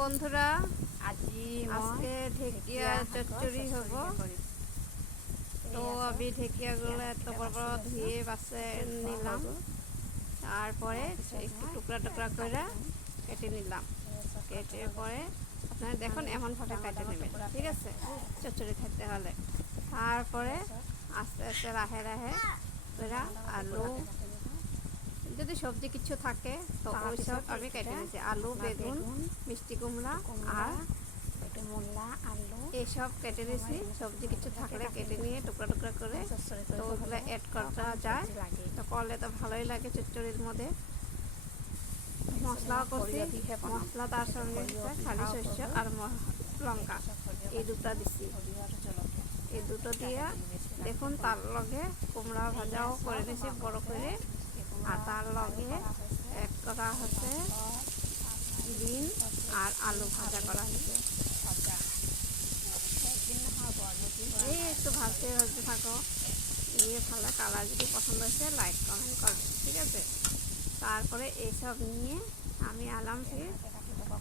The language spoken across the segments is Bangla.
বন্ধুরা, আজকে ঢেকিয়া চচ্চড়ি হব। তো আমি ঢেকিয়াগুলো এত বড় বড় ধুয়ে বাছে নিলাম, তারপরে একটু টুকরা টুকরা করে কেটে নিলাম। কেটে পরে আপনারা দেখুন এমন ভাবে কেটে নেবেন, ঠিক আছে? চচ্চড়ি খেতে হলে তারপরে আস্তে আস্তে রাহে রাহে করে আলু, যদি সবজি কিছু থাকে তো ওই সব আমি কেটে নিয়েছি। আলু, বেগুন, মিষ্টি কুমড়া আর মূলা, আলু এইসব কেটে নিয়েছি। সবজি কিছু থাকলে কেটে নিয়ে টুকরা টুকরা করে তো ওগুলো অ্যাড করা যায়, তো করলে তো ভালোই লাগে চচ্চড়ির মধ্যে। মশলাও করছি, মশলা তার সঙ্গে খালি শস্য আর লঙ্কা, এই দুটো দিচ্ছি। এই দুটো দিয়ে দেখুন তার লগে কুমড়া ভাজাও করে নিয়েছি বড় করে, আর তার লগে অ্যাড করা হচ্ছে বিন আর আলু ভাজা করা হয়েছে। এই একটু ভাজতে ভাজতে থাকো, ভালো কালার যদি পছন্দ হয়েছে লাইক কমেন্ট করবে, ঠিক আছে? তারপরে এইসব নিয়ে আমি আলাম ফির,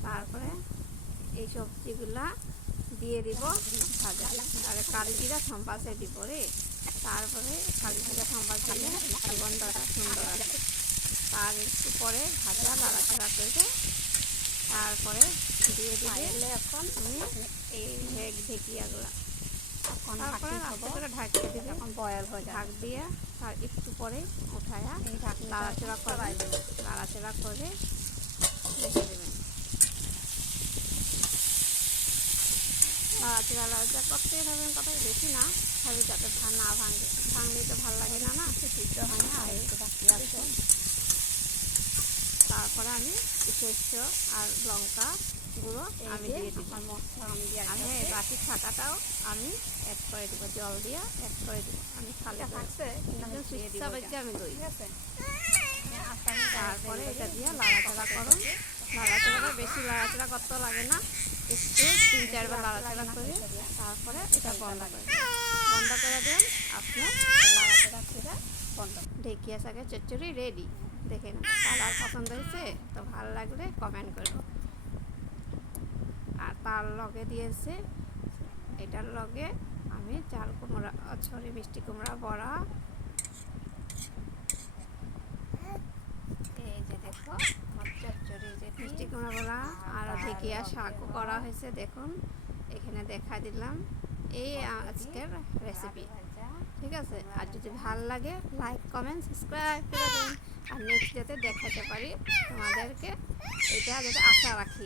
তারপরে এই সবজিগুলা দিয়ে দিব ভাজা। আর কালি জিরা সম্পাসে দিব রে, তারপরে কালি জিরা সম্পাস দিলে সুগন্ধটা সুন্দর আছে। তার একটু পরে ভাজা লাড়াচাড়া করে তারপরে দিয়ে দিলে এখন আমি এই ঢেকিয়াগুলা তারপরে আস্তে করে ঢাকিয়ে দিবে, এখন বয়েল হয়ে ঢাক দিয়ে আর একটু পরে উঠায়া লাড়াচাড়া করে রেখে দেবেন। লাড়াচাড়া করতেই থাকবেন, কথা বেশি না, খালি যাতে না ভাঙলে তো ভালো লাগে না, সিদ্ধ হয় না। আর একটু ঢাকিয়ে আসুন। তারপরে আমি সরষে আর লঙ্কা গুঁড়ো আমি দিয়ে দিব। আমি বাকি থাকাটাও আমি অ্যাড করে দিব, জল দিয়ে অ্যাড করে দিব। আমি খালি থাকছে আমি দই, ঠিক আছে? তারপরে এটা দিয়ে লাড়াচাড়া করুন। লাড়াচাড়াটা বেশি লাড়াচাড়া করতে লাগে না, একটু 3-4 বার লাড়াচাড়া করে তারপরে এটা বন্ধ করে দেন। আপনার লাড়াচাড়া করে বন্ধ। ঢেকিয়া শাকের চচ্চড়ি রেডি। দেখেন কালার পছন্দ হয়েছে তো ভালো লাগলে কমেন্ট করবো। আর তার লগে দিয়েছে, এটার লগে আমি চাল কুমড়া মিষ্টি কুমড়া বড়া, এই যে দেখো চচ্চড়ি যে মিষ্টি কুমড়া বড়া আর ঢেকিয়া শাকও করা হয়েছে। দেখুন এখানে দেখা দিলাম এই আজকের রেসিপি, ঠিক আছে? আর যদি ভালো লাগে লাইক কমেন্ট সাবস্ক্রাইব করে দিন, আর নেক্সট যাতে দেখাতে পারি তোমাদেরকে, এটা যাতে আশা রাখি।